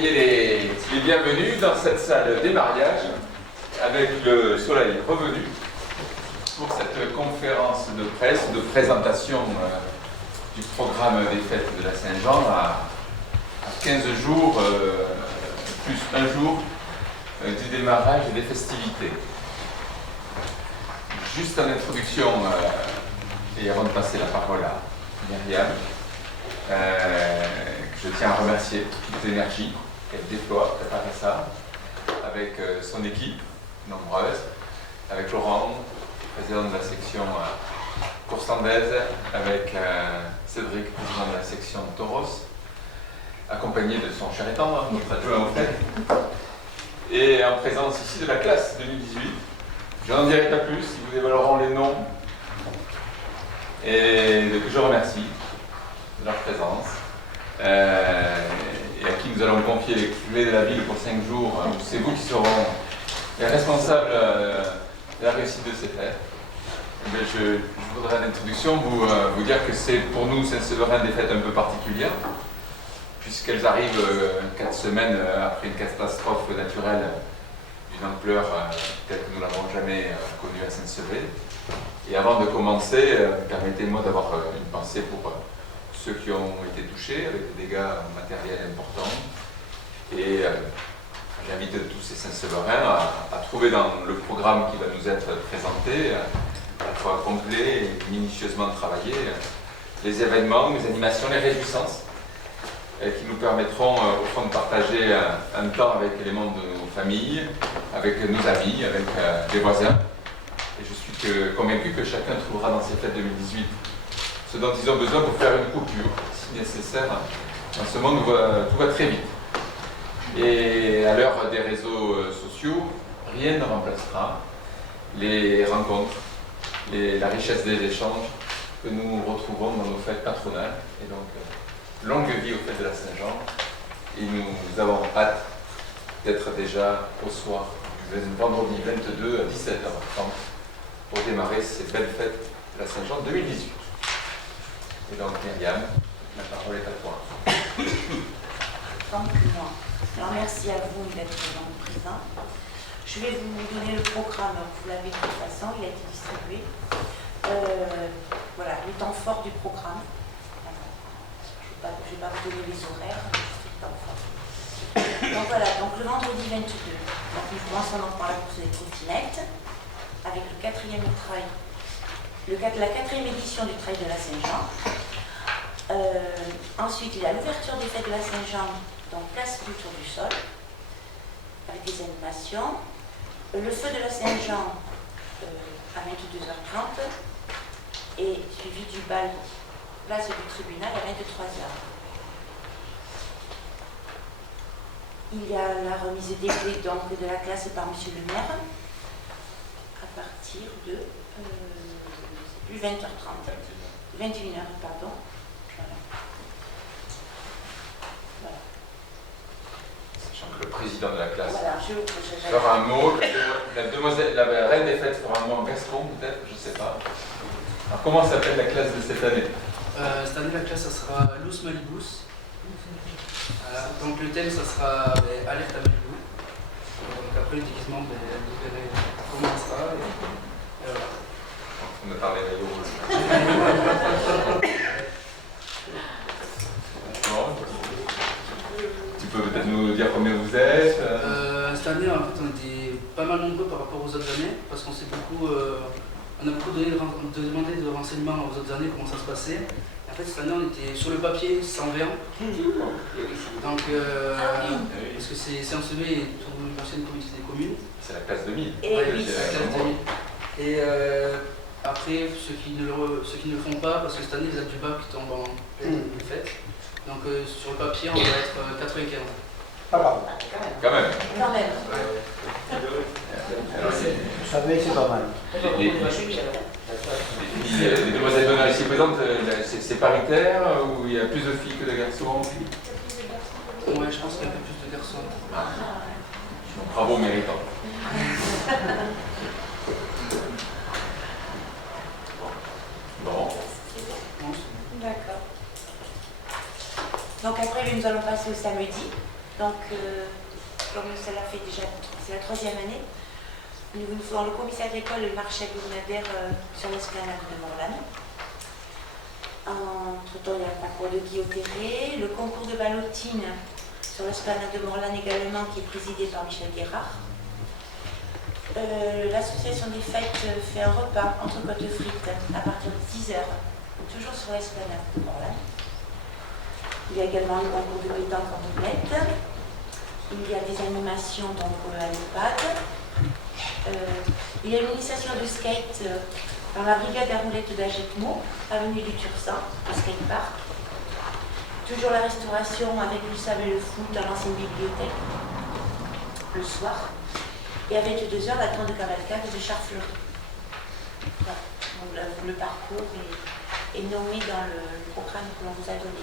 soyez les bienvenus dans cette salle des mariages avec le soleil revenu pour cette conférence de presse, de présentation du programme des fêtes de la Saint-Jean à 15 jours, plus un jour du démarrage des festivités. Juste en introduction, et avant de passer la parole à Myriam, je tiens à remercier toute l'énergie qu'elle déploie à préparer ça, avec son équipe nombreuse, avec Laurent, président de la section coursandaise, avec Cédric, président de la section Tauros, accompagné de son cher et tendre, notre adjoint au fait, et en présence ici de la classe 2018. Je n'en dirai pas plus, si vous évalueront les noms, et que je remercie de leur présence, et à qui nous allons confier les clés de la ville pour 5 jours. C'est vous qui seront les responsables de la réussite de ces fêtes. Mais je voudrais à l'introduction vous dire que c'est pour nous Saint-Séverin des fêtes un peu particulières, puisqu'elles arrivent 4 semaines après une catastrophe naturelle d'une ampleur telle que nous l'avons jamais connue à Saint-Sevé. Et avant de commencer, permettez-moi d'avoir une pensée pour ceux qui ont été touchés avec des dégâts matériels importants. Et j'invite tous ces Saint-Séverins à trouver dans le programme qui va nous être présenté, à la fois complet et minutieusement travaillé, les événements, les animations, les réjouissances qui nous permettront au fond de partager un temps avec les membres de nos familles, avec nos amis, avec les voisins. Et je suis convaincu que chacun trouvera dans ces fêtes 2018 ce dont ils ont besoin pour faire une coupure, si nécessaire. Dans ce monde où tout va très vite. Et à l'heure des réseaux sociaux, rien ne remplacera les rencontres, la richesse des échanges que nous retrouvons dans nos fêtes patronales. Et donc, longue vie aux fêtes de la Saint-Jean. Et nous avons hâte d'être déjà au soir du vendredi 22 à 17h30 pour démarrer ces belles fêtes de la Saint-Jean 2018. Et donc, Myriam, la parole est à toi. Tant que moi. Alors, merci à vous d'être présents. Je vais vous donner le programme. Vous l'avez de toute façon, il a été distribué. Voilà, les temps forts du programme. Je ne vais pas vous donner les horaires, mais juste les temps forts. Donc voilà, donc le vendredi 22. Donc nous commençons donc par la course des trottinettes, avec le quatrième trail. La quatrième édition du trail de la Saint-Jean. Ensuite, il y a l'ouverture des fêtes de la Saint-Jean, donc place du Tour du Sol, avec des animations. Le feu de la Saint-Jean à 22h30 et suivi du bal place du tribunal à 23h. Il y a la remise des clés donc, de la classe par M. le maire à partir de 20h30. 21h, pardon. Voilà. Sachant que le président de la classe voilà, fera un mot, la reine des fêtes fera un mot en gascon, peut-être, je ne sais pas. Alors, comment s'appelle la classe de cette année? Cette année, la classe, ça sera Luz Malibus. Voilà. Donc, le thème, ça sera Alerte à Malibu. Donc, après, le déguisement, commencera. Et voilà. On a parlé d'ailleurs. Tu peux peut-être nous dire combien vous êtes? Cette année, en fait, on était pas mal nombreux par rapport aux autres années, parce qu'on s'est beaucoup. On a beaucoup demandé de renseignements aux autres années, comment ça se passait. En fait, cette année, on était sur le papier 120. Donc, parce que c'est Saint-Sevé et toute l'ancienne communauté des communes. C'est la classe 2000. Et oui, c'est la classe 2000. Et après, ceux qui ne le font pas, parce que cette année, il y a du bac qui tombe en pleine fête. Donc, sur le papier, on va être 95. Alors, Quand même. quand même. vous savez, c'est pas mal. Les demoiselles d'honneur ici présentes, c'est paritaire ou il y a plus de filles que de garçons? Ouais, je pense qu'il y a un peu plus de garçons. Donc, bravo méritant. Bon. D'accord. Donc après, nous allons passer au samedi. Donc, comme cela fait déjà, c'est la 3e année, nous faisons le commissaire d'école le marché hebdomadaire sur l'esplanade de Morlagne. Entre-temps, il y a le concours de guillotinerie, le concours de ballotine sur l'esplanade de Morlagne également, qui est présidé par Michel Guérard. L'association des fêtes fait un repas entre côtes frites à partir de 10h, toujours sur l'esplanade de Morlagne. Il y a également le concours de pétanque en doublette. Il y a des animations donc, à l'EHPAD. Il y a une initiation de skate dans la brigade à roulettes d'Agetmo, avenue du Tursan, au skatepark. Toujours la restauration avec le sable et le foot dans l'ancienne bibliothèque, le soir. Et à 22h, la grande cavalcade de Charfleury. Voilà. Donc, le parcours est nommé dans le programme que l'on vous a donné.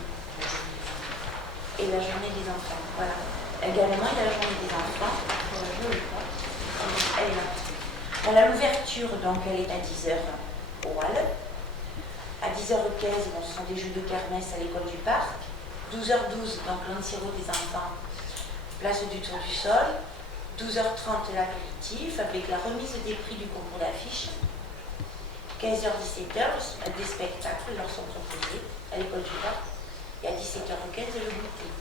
Et la journée des enfants. Voilà. Également, il y a la journée des enfants. Je le vois. Elle est là. Voilà, l'ouverture, donc, elle est à 10h au Hall. À 10h15, bon, ce sont des jeux de kermesse à l'école du parc. 12h12, donc l'anti-route des enfants, place du Tour du Sol. 12h30, l'apéritif avec la remise des prix du concours d'affiches. 15h-17h, des spectacles leur sont proposés à l'école du parc. Et à 17h15, le goûter.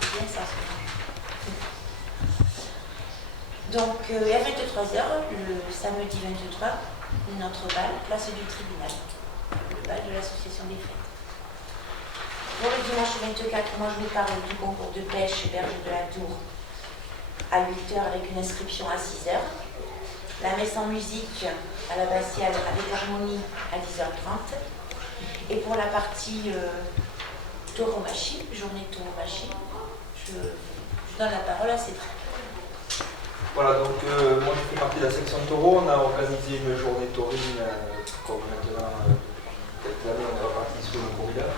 C'est bien ça, donc, à 23h, le samedi 23, notre bal, place du tribunal. Le bal de l'association des fêtes. Pour le dimanche 24, moi je vous parle du concours de pêche Berge de la Tour à 8h avec une inscription à 6h. La messe en musique à la Bastille avec harmonie à 10h30. Et pour la partie tauromachie, journée tauromachie, je donne la parole à Cédric. Voilà, donc moi je fais partie de la section taureau. On a organisé une journée taurine, comme maintenant, quelques années, on est reparti sur le corrida.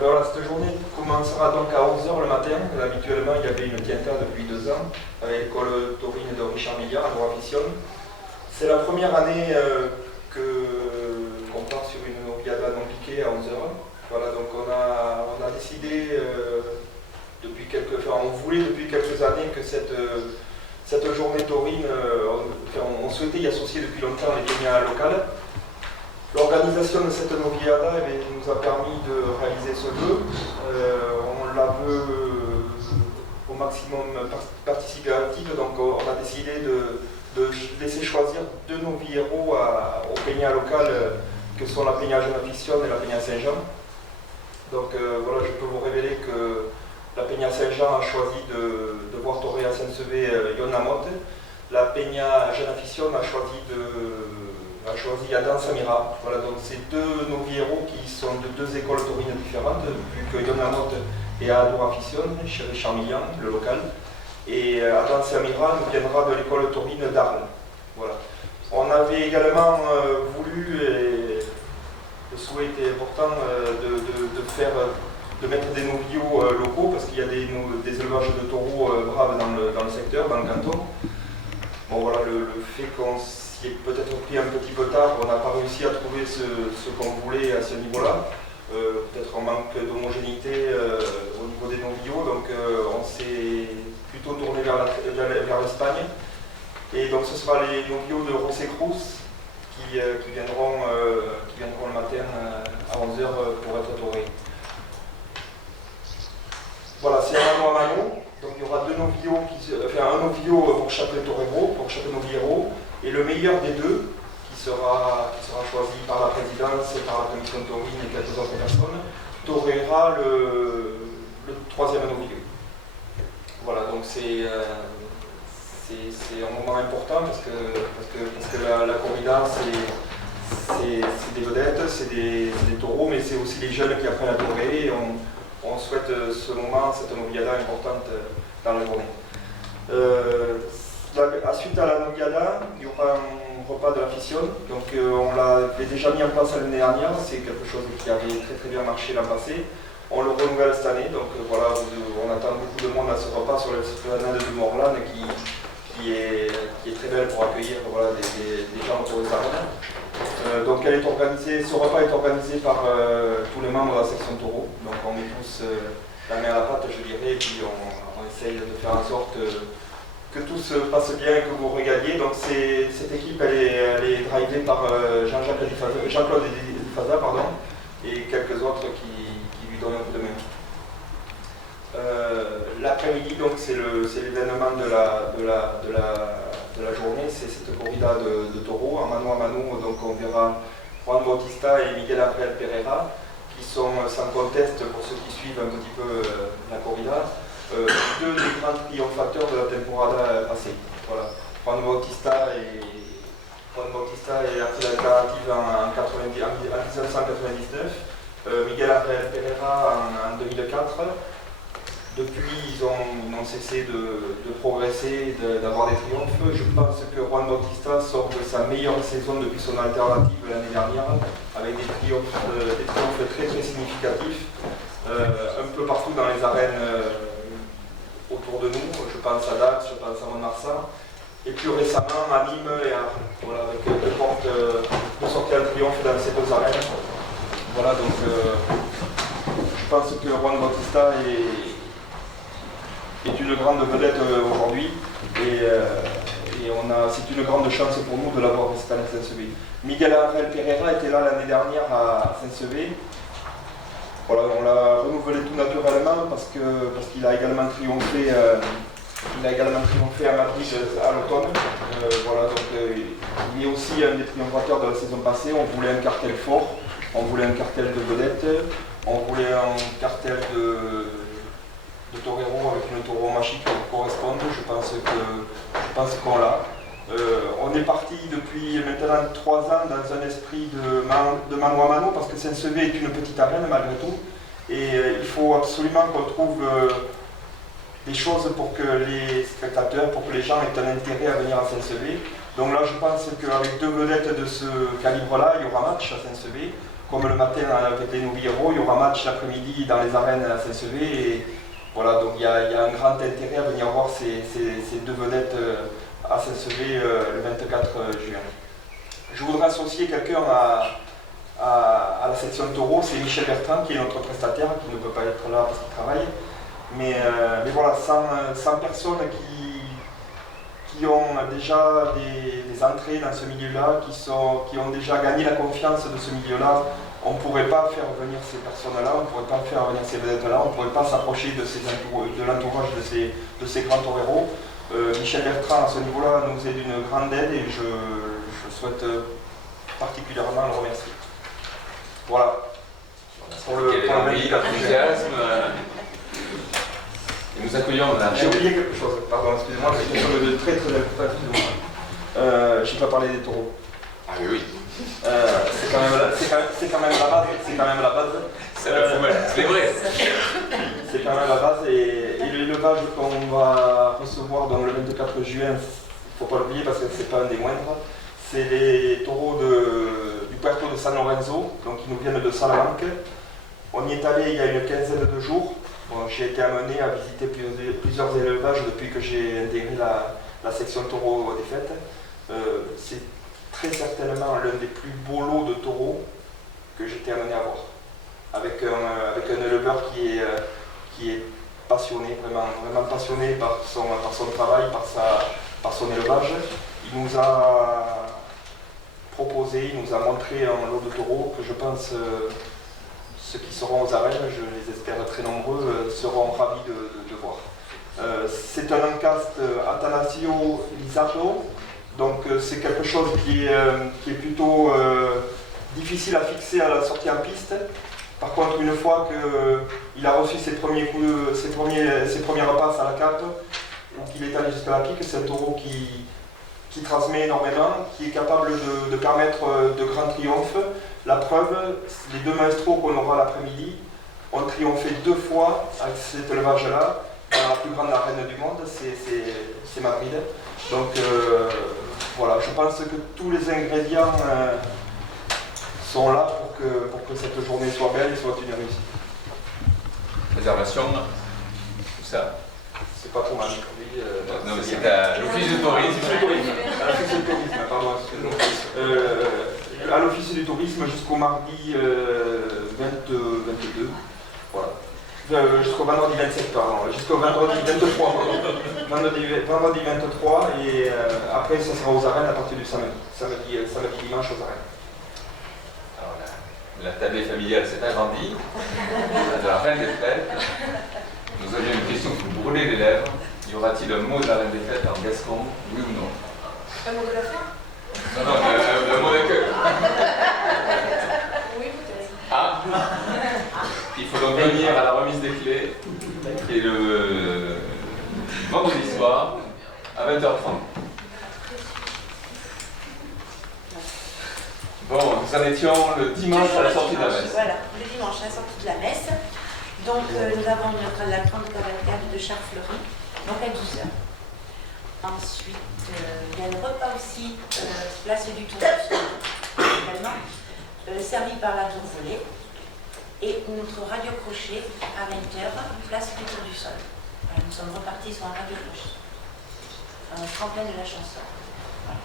Voilà, cette journée commencera donc à 11h le matin. Habituellement, il y avait une tienta depuis 2 ans avec l'école taurine de Richard Milliard à Loire-Fissionne. C'est la première année qu'on part sur une noviada non piquée à 11h. Voilà, donc on a décidé on voulait depuis quelques années que cette journée taurine, on souhaitait y associer depuis longtemps les peñas locales. L'organisation de cette noviada nous a permis de réaliser ce vœu. On la veut au maximum participative, donc on a décidé de laisser choisir 2 novilleros aux peñas locales, que sont la peña Genafición et la peña Saint-Jean. Donc voilà, je peux vous révéler que la peña Saint-Jean a choisi de voir torer à Saint-Sevé Yon Lamotte. La peña Genafición a choisi Adam Samira. Voilà, donc c'est 2 novilleros qui sont de 2 écoles taurines différentes, vu que Yon Lamotte est à Adour-Afición, chez Richard Millian, le local. Et Adam Samira nous viendra de l'école taurine d'Arles. Voilà. On avait également voulu, et le souhait était important, de mettre des novillots locaux, parce qu'il y a des élevages de taureaux braves dans le secteur, dans le canton. Bon voilà, le fait qu'on s'y est peut-être pris un petit peu tard, on n'a pas réussi à trouver ce qu'on voulait à ce niveau-là. Peut-être un manque d'homogénéité au niveau des novillots, donc on s'est plutôt tourné vers l'Espagne. Et donc ce sera les novillots de José Cruz qui viendront le matin à 11h pour être taurés. Voilà, c'est un mano à mano. Donc il y aura 2 novillots, un novillo pour chaque torero, pour chaque novillero, et le meilleur des 2, qui sera choisi par la présidence et par la commission de taurine et quelques autres personnes, torera le 3e novillo. Voilà, donc c'est un moment important parce que la corrida, c'est des vedettes, c'est des taureaux, mais c'est aussi les jeunes qui apprennent à torer. On souhaite ce moment, cette noviada importante dans la journée. Suite à la noviada, il y aura un repas de la fission. Donc on l'avait déjà mis en place l'année dernière, c'est quelque chose qui avait très bien marché l'an passé. On le renouvelle cette année, donc voilà, on attend beaucoup de monde à ce repas sur l'esplanade de Morlagne qui est très belle pour accueillir voilà, des gens autour des arènes. Donc ce repas est organisé par tous les membres de la section taureau. Donc on est tous la main à la pâte, je dirais, et puis on essaye de faire en sorte que tout se passe bien, que vous régaliez. Donc cette équipe, elle est drivée par Jean-Claude Elifaza, pardon, et quelques autres qui lui donnent un coup de main. L'après-midi, donc c'est l'événement de la journée, c'est cette corrida de taureaux en mano à mano. Donc on verra Juan Bautista et Miguel Ángel Pereira, qui sont sans conteste, pour ceux qui suivent un petit peu la corrida, deux des grands triomphateurs de la temporada passée. Voilà. Juan Bautista est après l'alternative en 1999, Miguel Ángel Pereira en 2004. Depuis, ils n'ont cessé de progresser, d'avoir des triomphes. Je pense que Juan Bautista sort de sa meilleure saison depuis son alternative l'année dernière, avec des triomphes très très significatifs, un peu partout dans les arènes autour de nous. Je pense à Dax, je pense à Mont-Marsan, et plus récemment à Nîmes et à Arles, voilà, avec deux portes de sortie en triomphe dans ces deux arènes. Voilà, donc je pense que Juan Bautista est une grande vedette aujourd'hui, et c'est une grande chance pour nous de l'avoir cette année à Saint-Sevé. Miguel Ángel Pereira était là l'année dernière à Saint-Sevé. Voilà, on l'a renouvelé tout naturellement parce qu'il a également triomphé. Il a également triomphé à Madrid à l'automne. Voilà, donc il est aussi un des triomphateurs de la saison passée. On voulait un cartel fort, on voulait un cartel de vedettes, on voulait un cartel de torero avec une taureau magique qui corresponde. Je pense qu'on l'a. On est parti depuis maintenant 3 ans dans un esprit de mano à mano, parce que Saint-Sevé est une petite arène malgré tout, et il faut absolument qu'on trouve des choses pour que les spectateurs, pour que les gens aient un intérêt à venir à Saint-Sevé. Donc là, je pense qu'avec 2 vedettes de ce calibre-là, il y aura match à Saint-Sevé, comme le matin avec les Novilleros, il y aura match l'après-midi dans les arènes à Saint-Sevé. Et voilà, donc il y a un grand intérêt à venir voir ces 2 vedettes à Saint-Sevé le 24 juin. Je voudrais associer quelqu'un à la section taureau, c'est Michel Bertrand, qui est notre prestataire, qui ne peut pas être là parce qu'il travaille. Mais voilà, 100 personnes qui ont déjà des entrées dans ce milieu-là, qui ont déjà gagné la confiance de ce milieu-là. On ne pourrait pas faire venir ces personnes-là, on ne pourrait pas faire venir ces vedettes-là, on ne pourrait pas s'approcher de l'entourage de ces grands toreros. Michel Bertrand, à ce niveau-là, nous est d'une grande aide, et je souhaite particulièrement le remercier. Voilà. Pour le enthousiasme. Et nous accueillons la... J'ai oublié quelque chose, pardon, excusez-moi, c'est quelque chose de très très important. Je n'ai pas parlé des taureaux. Ah oui. C'est quand même la base. C'est quand même la base. C'est vrai. C'est quand même la base, et l'élevage qu'on va recevoir donc, le 24 juin, il ne faut pas l'oublier parce que ce n'est pas un des moindres. C'est les taureaux du Puerto de San Lorenzo, donc qui nous viennent de Salamanque. On y est allé il y a une quinzaine de jours. Bon, j'ai été amené à visiter plusieurs élevages depuis que j'ai intégré la section taureau des fêtes. C'est très certainement l'un des plus beaux lots de taureaux que j'ai été amené à voir. Avec un éleveur qui est passionné, vraiment passionné par son travail, par son élevage. Il nous a proposé, il nous a montré un lot de taureaux que je pense ceux qui seront aux arènes, je les espère très nombreux, seront ravis de voir. C'est un encaste Atanasio Lizardo, donc c'est quelque chose qui est plutôt difficile à fixer à la sortie en piste. Par contre, une fois qu'il a reçu ses premières passes à la cape, donc il est allé jusqu'à la pique, c'est un taureau qui transmet énormément, qui est capable de permettre de grands triomphes. La preuve, les 2 maestros qu'on aura l'après-midi ont triomphé 2 fois avec cet élevage-là, dans la plus grande arène du monde, c'est Madrid. Donc voilà, je pense que tous les ingrédients sont là pour que cette journée soit belle et soit une réussite. Réservation, tout ça. C'est pas trop mal. Non, mais c'est à l'office du tourisme. À l'office du tourisme, pardon, excusez-moi. À l'office du tourisme jusqu'au mardi 22. Voilà. Jusqu'au vendredi 27, pardon. Jusqu'au vendredi 23. vendredi 23, et après, ça sera aux arènes à partir du samedi. Samedi, dimanche aux arènes. Alors, la tablée familiale s'est agrandie. De la Reine des Fêtes. Nous avions une question qui nous brûlait les lèvres. Y aura-t-il un mot de la Reine des Fêtes en gascon, oui ou non? Un mot de la fin? Non, non, le mot d'accueil. Oui, peut-être. Ah. Il faut donc venir à la remise des clés, qui est le vendredi soir à 20h30. Bon, nous en étions le dimanche à la sortie de la messe. Voilà, le dimanche à la sortie de la messe. Donc nous avons la grande cavalcade de Charles-Fleury, donc à 12h. Ensuite, il y a le repas aussi, place du Tour du Sol, également, servi par la Tour Volée. Et notre radio crochet à 20h, place du Tour du Sol. Voilà, nous sommes repartis sur un radio crochet. Un tremplin de la chanson. Voilà.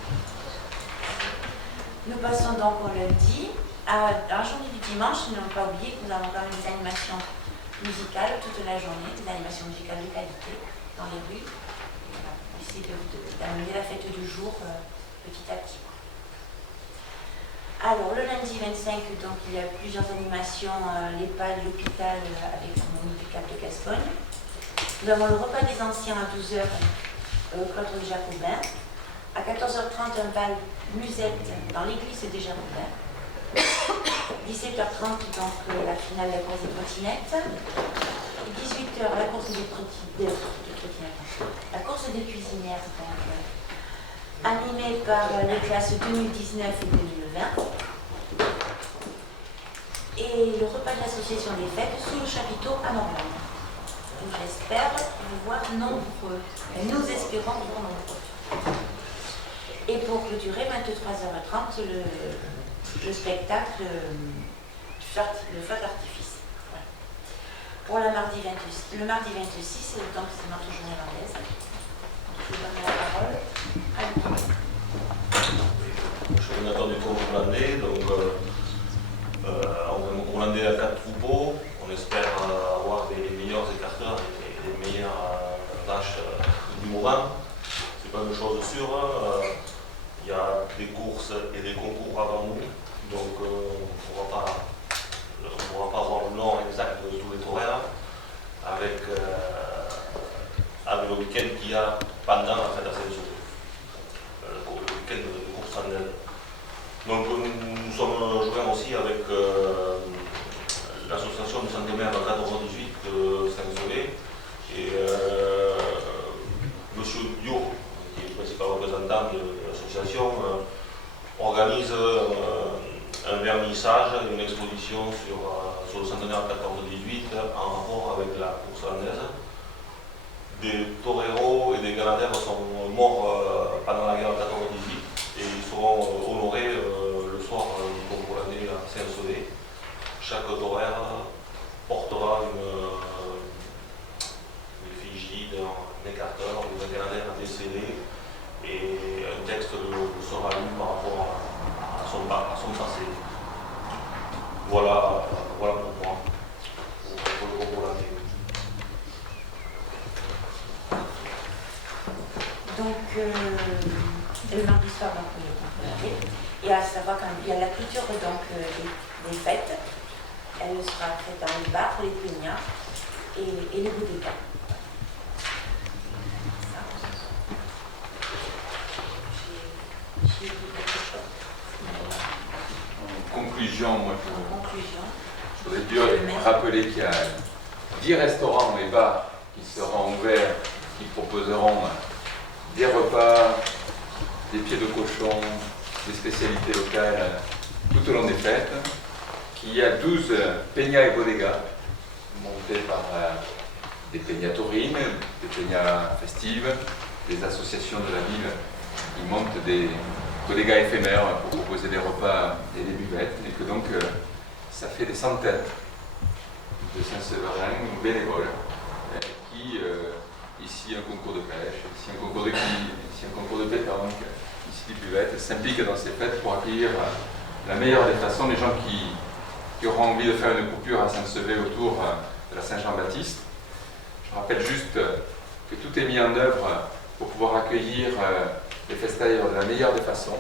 Nous passons donc au lundi. À la journée du dimanche, nous n'avons pas oublié que nous avons quand même des animations musicales toute la journée, des animations musicales de qualité dans les rues. Voilà, essayer d'amener la fête du jour petit à petit. Alors, le lundi 25, donc, il y a plusieurs animations, l'EHPAD, l'hôpital avec mon du Cap de Gascogne. Nous avons le repas des anciens à 12h, Cloître des Jacobins. À 14h30, un bal musette dans l'église des Jacobins. 17h30, donc, la finale de la course des trottinettes. 18h, la course des trottinettes. La course des cuisinières, donc, animée par les classes 2019 et 2020. Et le repas de l'association des fêtes sous le chapiteau à Morlagne. J'espère vous voir nombreux. Et nous espérons vous voir nombreux. Et pour clôturer, 23h30, le spectacle, le feu d'artifice. Voilà. Pour le mardi 26, donc c'est notre journée landaise. Je vous donne la parole à Luc. Je suis coordinateur du tour hollandais, donc on va commander à 4 troupeaux. On espère avoir les meilleurs écarteurs et les meilleures vaches du moment. C'est pas une chose sûre. Il y a des courses et des concours avant nous, donc on ne pourra pas avoir le nom exact de tous les horaires avec le week-end qu'il y a pendant la fête d'Ascension. Le week-end de course en aile. Donc nous sommes joints aussi avec l'association de Saint-Omer 14-18 de Saint-Soleil et M. Dio, qui est le principal représentant de l'association, organise un vernissage, une exposition sur le centenaire 14-18 en rapport avec la course hollandaise. Des toreros et des grenadiers sont morts pendant la guerre 14-18 et ils seront honorés le soir du concours hollandais à Saint-Soleil. Chaque torère portera une effigie d'un écarteur ou d'un grenadier décédé et un texte sera lu par rapport à son passé. Voilà pour moi, pour le concours hollandais. Donc, le mardi soir, donc, le concours. Et à savoir qu'il y a la clôture donc, des fêtes. Elle sera faite dans les bars, les peignards et les bouts de pain. J'ai dit quelque chose. En conclusion, moi, En conclusion, je voudrais bien rappeler qu'il y a 10 restaurants et bars qui seront ouverts, qui proposeront des repas, des pieds de cochon, des spécialités locales tout au long des fêtes. Qu'il y a 12 peñas et bodegas montés par des peñas taurines, des peñas festives, des associations de la ville qui montent des bodegas éphémères pour proposer des repas et des buvettes, et que donc ça fait des centaines de Saint-Séverin bénévoles qui, ici un concours de pêche, ici un concours de quilles, ici un concours de pétanque, ici des buvettes, s'impliquent dans ces fêtes pour accueillir la meilleure des façons les gens qui auront envie de faire une coupure à Saint-Sevé autour de la Saint-Jean-Baptiste. Je rappelle juste que tout est mis en œuvre pour pouvoir accueillir les festailleurs de la meilleure des façons.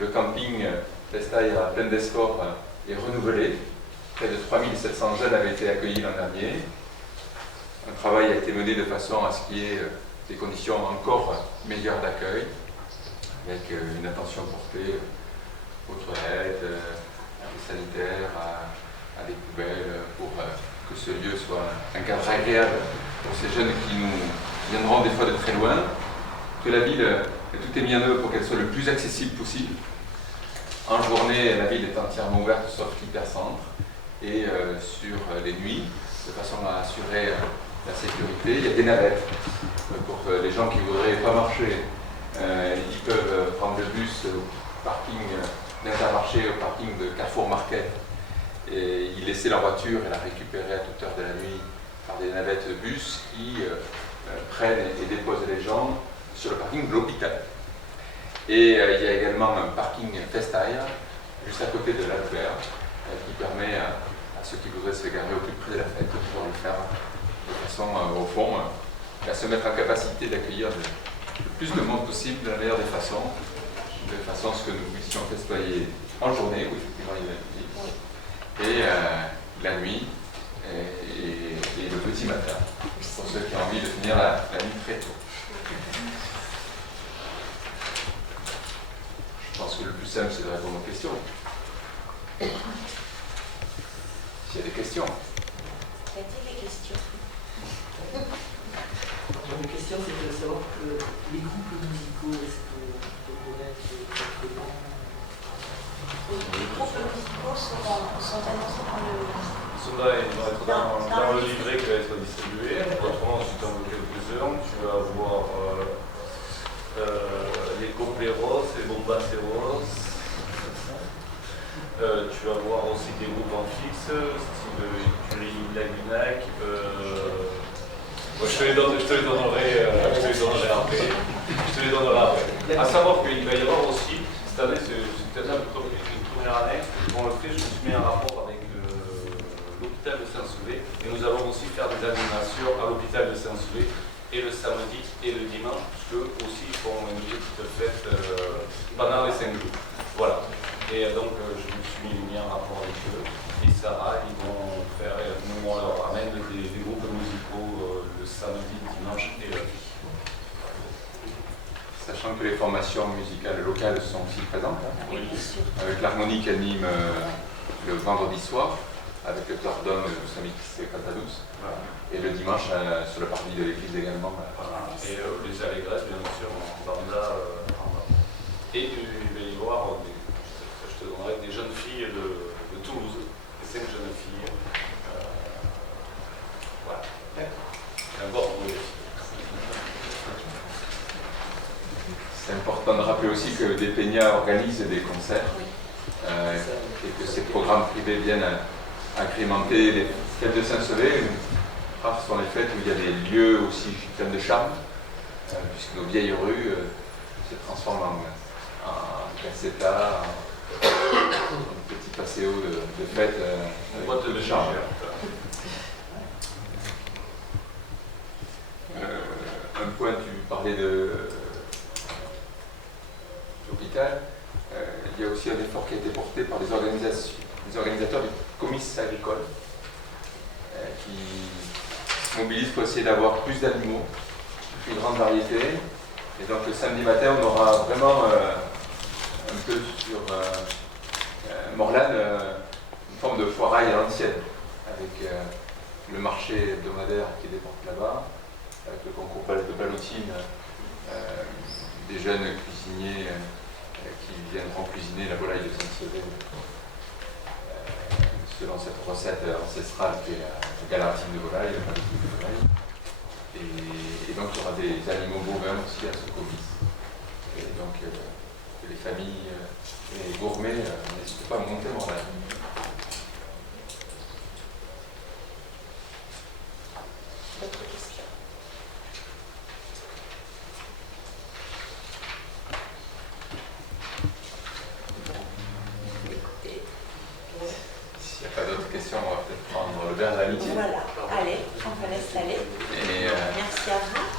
Le camping Festaire à Plaine d'Escores est renouvelé. Près de 3700 jeunes avaient été accueillis l'an dernier. Un travail a été mené de façon à ce qu'il y ait des conditions encore meilleures d'accueil, avec une attention portée aux toilettes, à des sanitaires, à des poubelles, pour que ce lieu soit un cadre agréable pour ces jeunes qui nous viendront des fois de très loin. Que la ville, tout est mis en œuvre pour qu'elle soit le plus accessible possible. En journée, la ville est entièrement ouverte sauf l'hypercentre, et sur les nuits, de façon à assurer la sécurité. Il y a des navettes pour les gens qui ne voudraient pas marcher. Ils peuvent prendre le bus au parking d'Intermarché, au parking de Carrefour Market, et y laisser leur voiture et la récupérer à toute heure de la nuit par des navettes bus qui prennent et déposent les gens sur le parking de l'hôpital. Et il y a également un parking Festaire juste à côté de l'Albert qui permet à ceux qui voudraient se garer au plus près de la fête de pouvoir le faire de façon, au fond, à se mettre en capacité d'accueillir le plus de monde possible de la meilleure des façons, de façon à ce que nous puissions festoyer en journée, où effectivement il y a la nuit, et la nuit et le petit matin, pour ceux qui ont envie de finir la nuit très tôt. Je pense que le plus simple, c'est de répondre aux questions. S'il y a des questions. Y a-t-il des questions? Une question, c'est de savoir que les groupes musicaux, est-ce que pourraient être exactement... Les groupes musicaux sont annoncés dans le... Ils sont dans le livret qui va être distribué. Autrement, si tu en veux quelques-uns, tu vas avoir les Copleros, les Bombaceros. Tu vas voir aussi des groupes en fixe, style Curie, Lagunac. Je te les donnerai après. À savoir qu'il va y avoir aussi, cette année, c'est peut-être un peu une première année, on le fait, je me suis mis en rapport avec l'hôpital de Saint-Souvé, et nous allons aussi faire des animations à l'hôpital de Saint-Souvé, et le samedi et le dimanche, puisque aussi ils font une petite fête pendant les 5 jours. Voilà. Et donc je me suis mis en rapport avec eux, et Sarah, ils vont faire, nous on leur ramène des groupes musicaux le samedi, le dimanche et lundi. Sachant que les formations musicales locales sont aussi présentes, hein, Oui, bien sûr. avec l'harmonie qui anime le vendredi soir, avec le Tordon de Samix et Cantadous, Voilà. et le dimanche sur le parvis de l'église également. Voilà. Et les allégresses, bien sûr, en banda. Et il va y avoir, je te donnerai des jeunes filles de Toulouse, des 5 jeunes filles. Voilà. D'abord pour les filles. C'est important de rappeler aussi que Despeignats organise des concerts et que ces programmes privés viennent agrémenter les fêtes de Saint-Sevé. Rares sont les fêtes où il y a des lieux aussi pleins de charme, puisque nos vieilles rues se transforment en caseta, en petit passéo de fêtes avec boîte beaucoup de charme. Un point, tu parlais de l'hôpital. Il y a aussi un effort qui a été porté par les organisateurs du comice agricole qui se mobilisent pour essayer d'avoir plus d'animaux, une plus grande variété. Et donc le samedi matin, on aura vraiment un peu sur Morlanes une forme de foirail à l'ancienne, avec le marché hebdomadaire qui déporte là-bas, avec le concours de ballotine, des jeunes cuisiniers qui viendront cuisiner la volaille de Saint-Sevé selon cette recette ancestrale qui est la galatine de volaille, la ballotine de volaille. Et donc il y aura des animaux bovins aussi à ce comice. Et donc que les familles et les gourmets n'hésitent pas à monter Morlanes. D'autres questions? S'il n'y a pas d'autres questions, on va peut-être prendre le verre d'amitié. Voilà, allez, on vous laisse aller. Et Merci à vous.